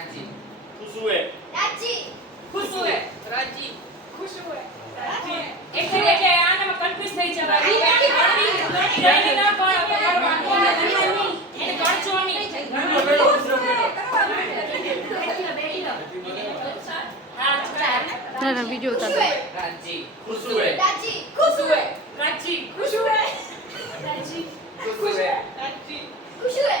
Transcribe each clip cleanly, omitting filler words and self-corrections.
राजी खुशुए राजी ખુશુએ राजी ખુશુએ राजी એટલે આનામાં કન્ફ્યુઝ થઈ જવાય લઈને ના કરવાનું એને કરજો નહીં ના વિડિયો ઉતાર राजी खुशुए राजी ખુશુએ રાજી ખુશુએ राजी खुशुए રાજી खुशुए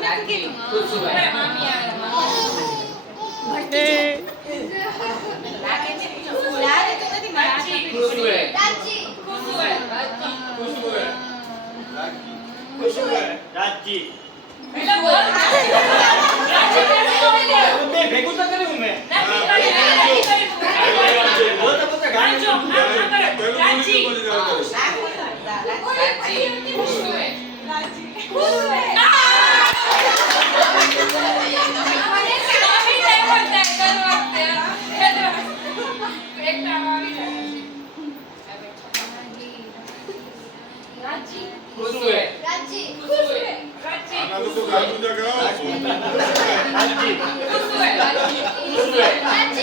राजी खुशुए खुशुए राजी खुशुए खुशुए राजी मैं भेगू तो करूं मैं वो तो पता गाने રાજી राजी खुशुए खुशुए राजी આના લોકો ગાતું જગાવો राजी खुशुए राजी